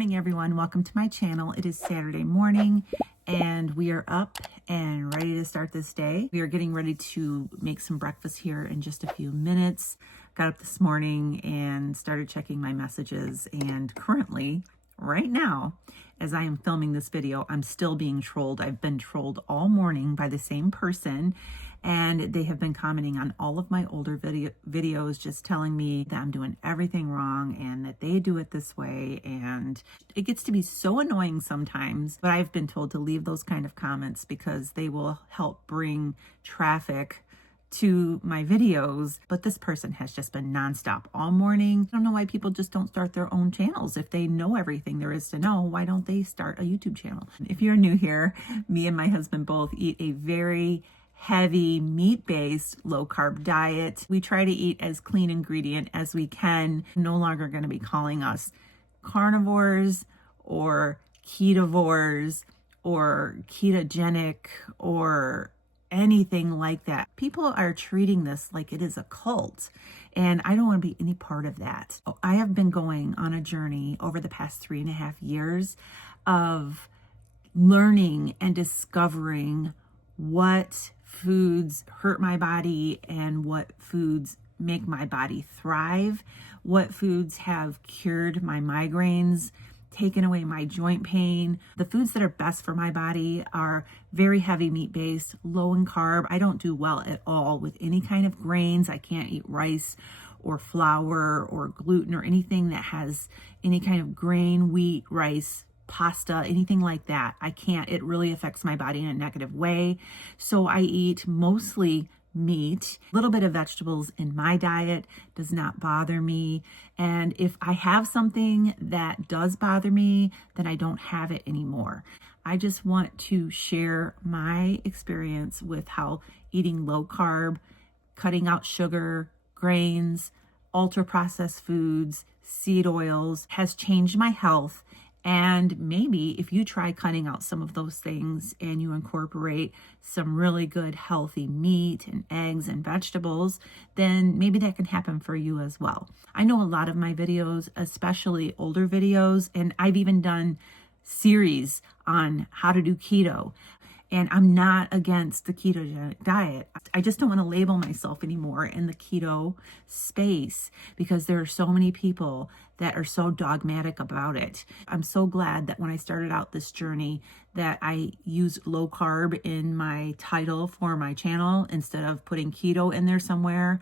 morning, everyone. Welcome to my channel. It is Saturday morning and we are up and ready to start this day. We are getting ready to make some breakfast here in just a few minutes. Got up this morning and started checking my messages, and currently, right now, as I am filming this video, I'm still being trolled. I've been trolled all morning by the same person, and they have been commenting on all of my older videos, just telling me that I'm doing everything wrong and that they do it this way. And it gets to be so annoying sometimes, but I've been told to leave those kind of comments because they will help bring traffic to my videos. But this person has just been nonstop all morning. I don't know why people just don't start their own channels. If they know everything there is to know, why don't they start a YouTube channel? If you're new here, me and my husband both eat a very heavy meat-based low-carb diet. We try to eat as clean ingredient as we can. No longer going to be calling us carnivores or ketovores or ketogenic or anything like that. People are treating this like it is a cult, and I don't want to be any part of that. I have been going on a journey over the past 3.5 years of learning and discovering what foods hurt my body and what foods make my body thrive, what foods have cured my migraines, taken away my joint pain. The foods that are best for my body are very heavy meat-based, low in carb. I don't do well at all with any kind of grains. I can't eat rice or flour or gluten or anything that has any kind of grain, wheat, rice, pasta, anything like that. I can't. It really affects my body in a negative way. So I eat mostly meat. A little bit of vegetables in my diet does not bother me. And if I have something that does bother me, then I don't have it anymore. I just want to share my experience with how eating low carb, cutting out sugar, grains, ultra processed foods, seed oils has changed my health. And maybe if you try cutting out some of those things and you incorporate some really good healthy meat and eggs and vegetables, then maybe that can happen for you as well. I know a lot of my videos, especially older videos, and I've even done series on how to do keto. And I'm not against the ketogenic diet. I just don't want to label myself anymore in the keto space because there are so many people that are so dogmatic about it. I'm so glad that when I started out this journey that I used low carb in my title for my channel instead of putting keto in there somewhere.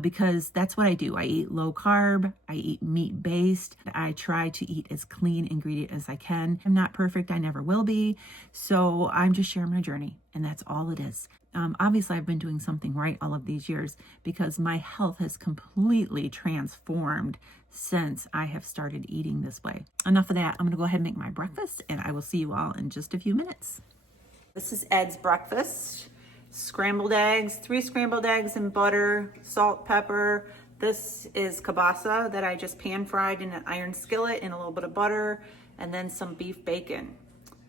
Because that's what I do. I eat low carb, I eat meat based, I try to eat as clean ingredient as I can. I'm not perfect, I never will be. So I'm just sharing my journey, and that's all it is. Obviously I've been doing something right all of these years because my health has completely transformed since I have started eating this way. Enough of that. I'm gonna go ahead and make my breakfast, and I will see you all in just a few minutes. This is Ed's breakfast. Scrambled eggs, 3 scrambled eggs in butter, salt, pepper. This is kielbasa that I just pan fried in an iron skillet in a little bit of butter, and then some beef bacon.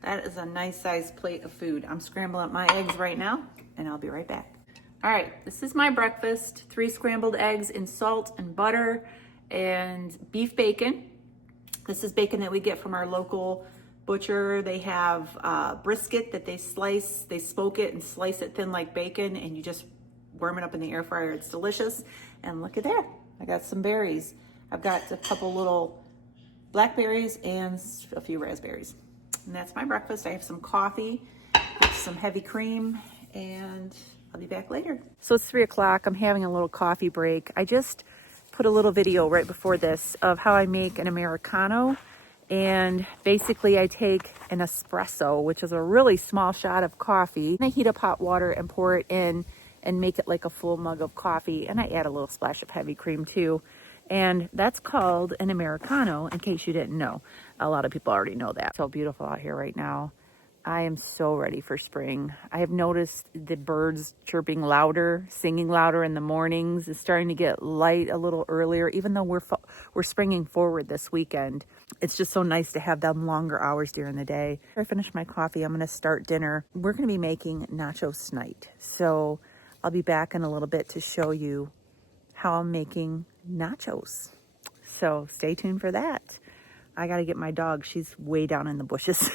That is a nice sized plate of food. I'm scrambling up my eggs right now, and I'll be right back. All right, this is my breakfast. 3 scrambled eggs in salt and butter and beef bacon. This is bacon that we get from our local butcher. They have brisket that they slice, they smoke it and slice it thin like bacon, and you just warm it up in the air fryer. It's delicious. And look at there, I got some berries. I've got a couple little blackberries and a few raspberries. And that's my breakfast. I have some coffee with some heavy cream, and I'll be back later. So it's 3 o'clock. I'm having a little coffee break. I just put a little video right before this of how I make an Americano. And basically I take an espresso, which is a really small shot of coffee. And I heat up hot water and pour it in and make it like a full mug of coffee. And I add a little splash of heavy cream too. And that's called an Americano, in case you didn't know. A lot of people already know that. It's so beautiful out here right now. I am so ready for spring. I have noticed the birds chirping louder, singing louder in the mornings. It's starting to get light a little earlier, even though we're springing forward this weekend. It's just so nice to have them longer hours during the day. After I finish my coffee, I'm going to start dinner. We're going to be making nachos tonight. So I'll be back in a little bit to show you how I'm making nachos. So stay tuned for that. I got to get my dog. She's way down in the bushes.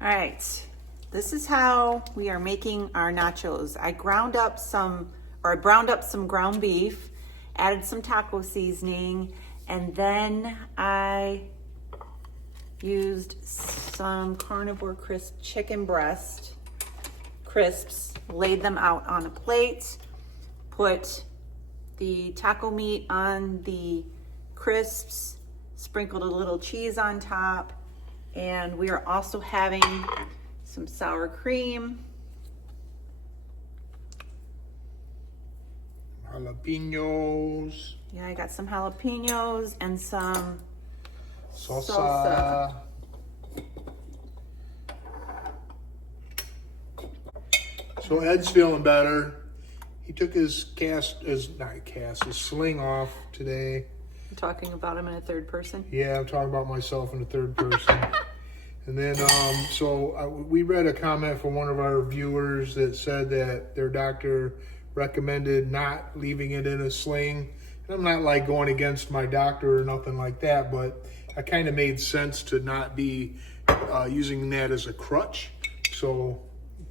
All right. This is how we are making our nachos. I browned up some ground beef, added some taco seasoning, and then I used some Carnivore crisp chicken breast crisps, laid them out on a plate, put the taco meat on the crisps, sprinkled a little cheese on top, and we are also having some sour cream, jalapenos. Yeah, I got some jalapenos and some salsa. So Ed's feeling better. He took his sling off today. I'm talking about him in a third person. Yeah, I'm talking about myself in the third person. And then, we read a comment from one of our viewers that said that their doctor recommended not leaving it in a sling. And I'm not like going against my doctor or nothing like that, but it kind of made sense to not be using that as a crutch. So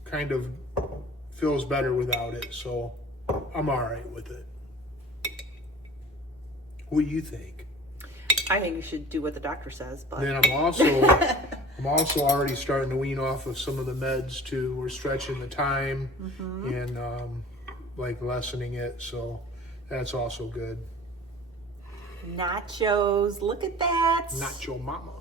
kind of feels better without it. So I'm all right with it. What do you think? I think you should do what the doctor says, but then I'm also already starting to wean off of some of the meds too. We're stretching the time and like lessening it, so that's also good. Nachos, look at that. Nacho mama.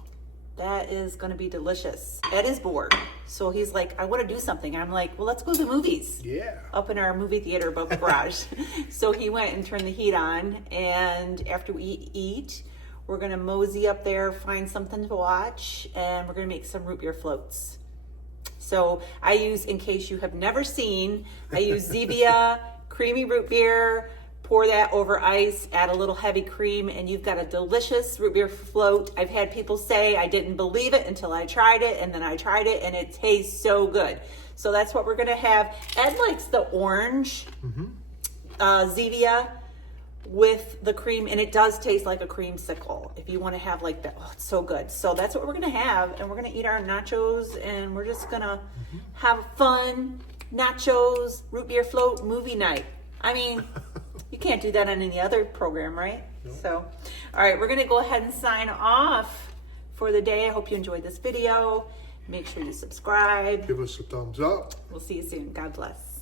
That is going to be delicious. Ed is bored, so he's like, I want to do something. I'm like, well, let's go to the movies. Yeah. Up in our movie theater above the garage. So he went and turned the heat on, and after we eat, we're going to mosey up there, find something to watch, and we're going to make some root beer floats. So I use, in case you have never seen, I use Zevia creamy root beer, pour that over ice, add a little heavy cream, and you've got a delicious root beer float. I've had people say I didn't believe it until I tried it, and then I tried it, and it tastes so good. So that's what we're gonna have. Ed likes the orange Zevia with the cream, and it does taste like a creamsicle. If you wanna have like that, oh, it's so good. So that's what we're gonna have, and we're gonna eat our nachos, and we're just gonna have fun nachos, root beer float, movie night. I mean, you can't do that on any other program, right? Nope. So, all right, we're gonna go ahead and sign off for the day. I hope you enjoyed this video. Make sure you subscribe. Give us a thumbs up. We'll see you soon. God bless.